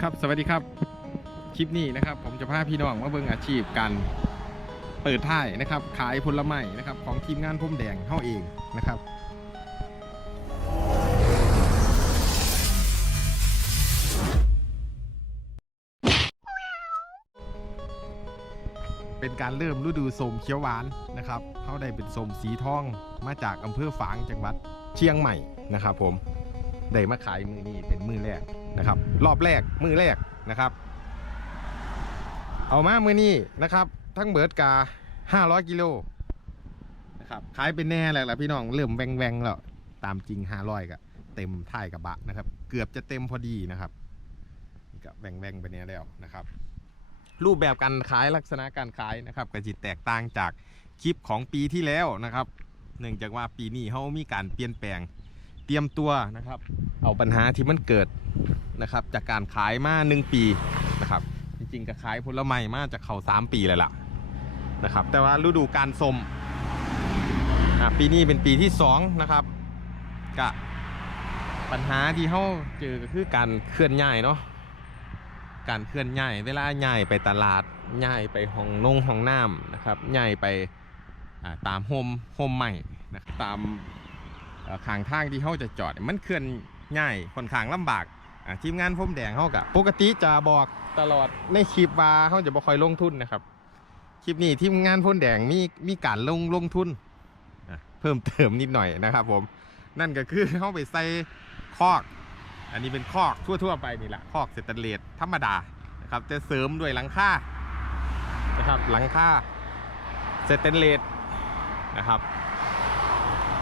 ครับสวัสดีครับ คลิปนี้นะครับ ผมจะพาพี่น้องมาเบิ่งอาชีพการเปิดท้ายนะครับ ขายผลไม้นะครับ ของทีมงานพุ่มแดงเฮาเองนะครับเป็นการเริ่มฤดูสมเขียวหวานนะครับเขาได้เป็นสมสีทองมาจากอำเภอฝางจังหวัดเชียงใหม่นะครับผม ได้มาขายมือนี้เป็นมือแรกนะครับ รอบแรกมือแรกนะครับ เอามามือนี้นะครับ ทั้งเบิร์ดกา500กิโลนะครับขายเป็นแน่แหละล่ะพี่น้องเริ่มแวงๆแล้วตามจริง500ก็เต็มท้ายกระบะนะครับ เกือบจะเต็มพอดีนะครับก็แวงๆไปเนี้ยแล้วนะครับ รูปแบบการขายลักษณะการขายนะครับก็จะแตกต่างจากคลิปของปีที่แล้วนะครับเนื่องจากว่าปีนี้เขามีการเปลี่ยนแปลง เตรียมตัวนะครับ เอาปัญหาที่มันเกิดนะครับ จากการขายมาหนึ่งปีนะครับ จริงๆก็ขายผลไม้มาจากเขาสามปีเลยล่ะนะครับ แต่ว่าฤดูการสมอะปีนี้เป็นปีที่สองนะครับกะปัญหาที่เขาเจอก็คือการเคลื่อนย้ายเนาะการเคลื่อนย้ายเวลาย้ายไปตลาดย้ายไปห้องนงห้องน้ำนะครับย้ายไปตามโฮมโฮมใหม่นะตาม ข้างทางที่เขาจะจอด มันเคลื่อนย้ายค่อนข้างลำบากทีมงานพรมแดงเขากะปกติจะบอกตลอดในคลิปว่าเขาจะบ่ค่อยลงทุนนะครับคลิปนี้ทีมงานพรมแดงมีมีการลงลงทุนเพิ่มเติมนิดหน่อยนะครับ ผมนั่นก็คือเขาไปใส่คอก อันนี้เป็นคอกทั่ว ๆ ไปนี่แหละคอกสแตนเลสธรรมดานะครับจะเสริมด้วยหลังคานะครับหลังคาสแตนเลสนะครับ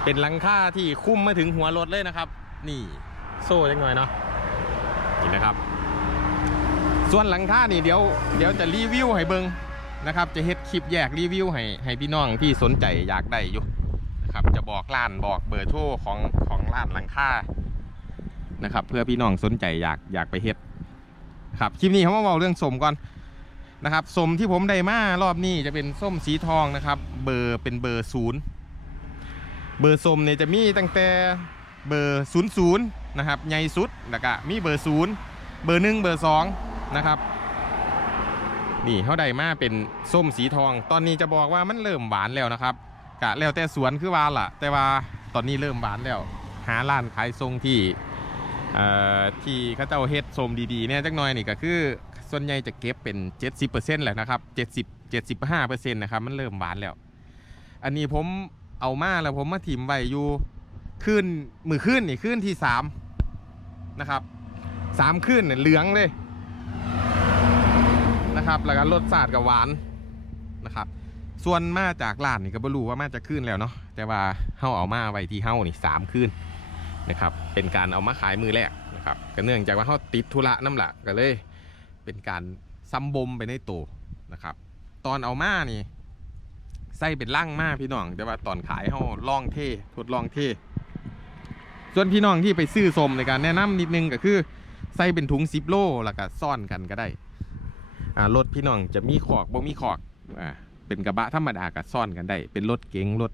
เป็นหลังคาที่คุ้มมาถึงหัวรถเลยนะครับ นี่โซ่จังหน่อยเนาะนี่นะครับ ส่วนหลังคานี่เดี๋ยวเดี๋ยวจะรีวิวให้เบิงนะครับ จะเฮ็ดคลิปแยกรีวิวให้ให้พี่น้องที่สนใจอยากได้อยู่นะครับจะบอกร้านบอกเบอร์โทรของของร้านหลังคานะครับ เพื่อพี่น้องสนใจอยากอยากไปเฮ็ดครับคลิปนี้เขามาบอกเรื่องสมก่อนนะครับสมที่ผมได้มารอบนี้จะเป็นส้มสีทองนะครับ เบอร์เป็นเบอร์ศูนย์ เบอร์ส้มเนี่ยจะมีตั้งแต่เบอร์ศูนย์ศูนย์นะครับใหญ่สุดแล้วก็มีเบอร์ศูนย์เบอร์หนึ่งเบอร์สองนะครับนี่เขาได้มาเป็นส้มสีทอง ตอนนี้จะบอกว่ามันเริ่มหวานแล้วนะครับกะแล้วแต่สวนคือว่าล่ะ แต่ว่าตอนนี้เริ่มหวานแล้ว หาร้านขายทรงที่เอ่อที่เขาเจ้าเฮ็ดโสมดีๆเนี่ยจักหน่อยนี่ก็คือส่วนใหญ่จะเก็บเป็น 70%แหละนะครับ 70 75%นะครับมันเริ่มหวานแล้ว อันนี้ผม เอามาแล้วผมมาถิ่มไว้อยู่ขึ้นมือขึ้นนี่ขึ้นที่3นะครับสามขึ้นเนี่ยเหลืองเลยนะครับ แล้วก็รสชาติกับหวานนะครับ ส่วนมาจากร้านนี่ก็บ่รู้ว่ามาจากขึ้นแล้วเนาะแต่ว่าเฮาเอามาไว้ที่เฮานี่สามขึ้นนะครับ เป็นการเอามาขายมือแรกนะครับก็เนื่องจากว่าเขาติดธุระน้ำละก็เลย เป็นการซ้ำบมไปในตัวนะครับ ตอนเอามานี่ ใส่เป็นล่างมากพี่น้องแต่ว่าตอนขายเขาล่องเท่ทดลองเท่ส่วนพี่น้องที่ไปซื้อสมในการแนะนำนิดนึงก็คือใส่เป็นถุงซิปโลแล้วก็ซ่อนกันก็ได้อ่ารถพี่น้องจะมีขอกบ่มีขอกอ่าเป็นกระบะธรรมดากับซ่อนกันได้เป็นรถเก๋งรถ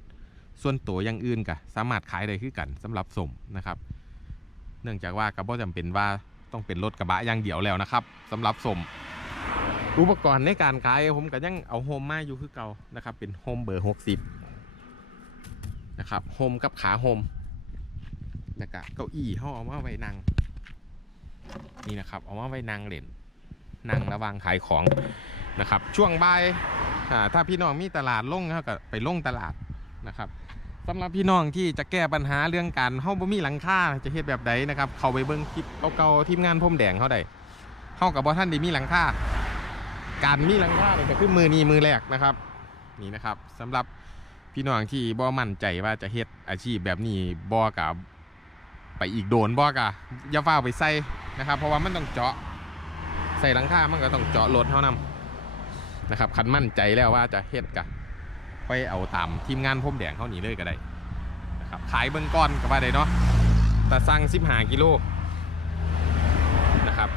ส่วนตัวอย่างอื่นก็สามารถขายได้คือกันสำหรับสมนะครับ เนื่องจากว่าก็บ่จำเป็นว่าต้องเป็นรถกระบะอย่างเดียวแล้วนะครับสำหรับสม อุปกรณ์ในการขายผมก็ยังเอาโฮมมาอยู่คือเก่านะครับ เป็นโฮมเบอร์60นะครับโฮมกับขาโฮมแล้วก็เก้าอี้เขาเอามาไว้นั่งนี่นะครับเอามาไว้นั่งเล่นนั่งระวางขายของนะครับ ช่วงบ่ายถ้าพี่น้องมีตลาดลงเขาก็ไปลงตลาดนะครับสำหรับพี่น้องที่จะแก้ปัญหาเรื่องการเฮาบ่มีหลังคาจะเฮ็ดแบบใดนะครับ เข้าไปเบิ่งคลิปเก่าๆทีมงานพรมแดงเขาได้เฮากับบ่ท่านได้มีหลังคา การมีหลังคาเนี่ยก็คือมือนี้มือแรกนะครับ นี่นะครับสำหรับพี่น้องที่บ่มั่นใจว่าจะเฮ็ดอาชีพแบบนี้บ่กับไปอีกโดนบ่กะอย่าฟ้าไปใส่นะครับ เพราะว่ามันต้องเจาะใส่หลังคามันก็ต้องเจาะรถเท่านั้นนะครับคันมั่นใจแล้วว่าจะเฮ็ดกะไปเอาตามทีมงานพรมแดงเขาหนีเลยก็ได้นะครับขายเบื้องก้อนก็ว่าได้เนาะแต่สั่งสิบหากิโลนะครับ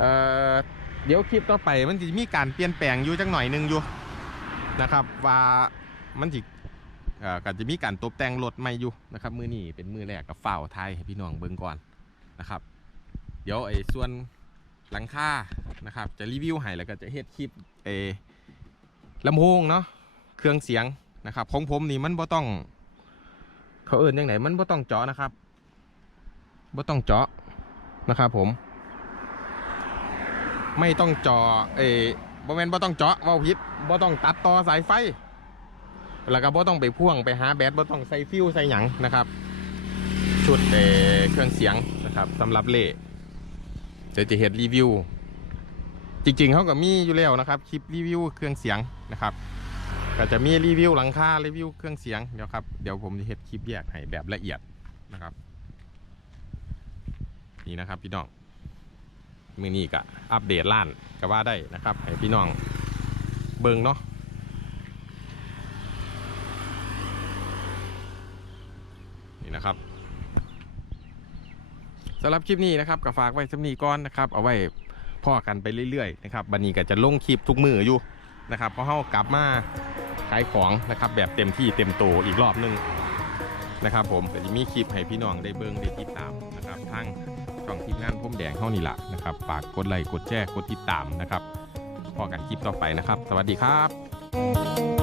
เอ่อเดี๋ยวคลิปต่อไปมันจะมีการเปลี่ยนแปลงอยู่จังหน่อยหนึงอยู่นะครับ ว่ามันจิเอ่อก็จะมีการตกแต่งรถใหม่อยู่นะครับมือนี้เป็นมือแรกกับฝ้าไทยให้พี่น้องเบิ่งก่อนนะครับ เดี๋ยวไอ้ส่วนหลังคานะครับ จะรีวิวให้แล้วก็จะเฮ็ดคลิปเอลำโพงเนาะเครื่องเสียงนะครับของผมนี่มันบ่ต้อง เขาเอิ้นยังไงมันบ่ต้องเจาะนะครับบ่ต้องเจาะนะครับผม ไม่ต้องเจาะเอบ่แมนบ่ต้องเจาะว้าผิดบ่ต้องตัดต่อสายไฟ แล้วก็บ่ต้องไปพ่วงไปหาแบตบ่ต้องใส่ฟิวใส่หยังนะครับ ชุดเอเครื่องเสียงนะครับสำหรับเล่เดี๋ยวจะเห็นรีวิว จริงๆเขาก็มีอยู่แล้วนะครับคลิปรีวิวเครื่องเสียงนะครับก็จะมีรีวิวหลังคารีวิวเครื่องเสียงเดี๋ยวครับเดี๋ยวผมจะเห็นคลิปแยกให้แบบละเอียดนะครับ นี่นะครับพี่น้อง มือนี้ก็อัปเดตล้านก็ว่าได้นะครับให้พี่น้องเบิ่งเนาะนี่นะครับสำหรับคลิปนี้นะครับก็ฝากไว้สำนีก่อนนะครับ เอาไว้พ่อกันไปเรื่อยๆนะครับบันนี้ก็จะลงคลิปทุกมืออยู่นะครับเพราะเขากลับมาขายของนะครับแบบเต็มที่เต็มโตอีกรอบหนึงนะครับผมก็จะมีคลิปให้พี่น้องได้เบิ่งได้ติดตามนะครับทางช่อง ทีมงานพุ่มแดงเท่านี้ละนะครับฝากกดไลค์กดแชร์กดติดตามนะครับพอกันคลิปต่อไปนะครับ สวัสดีครับ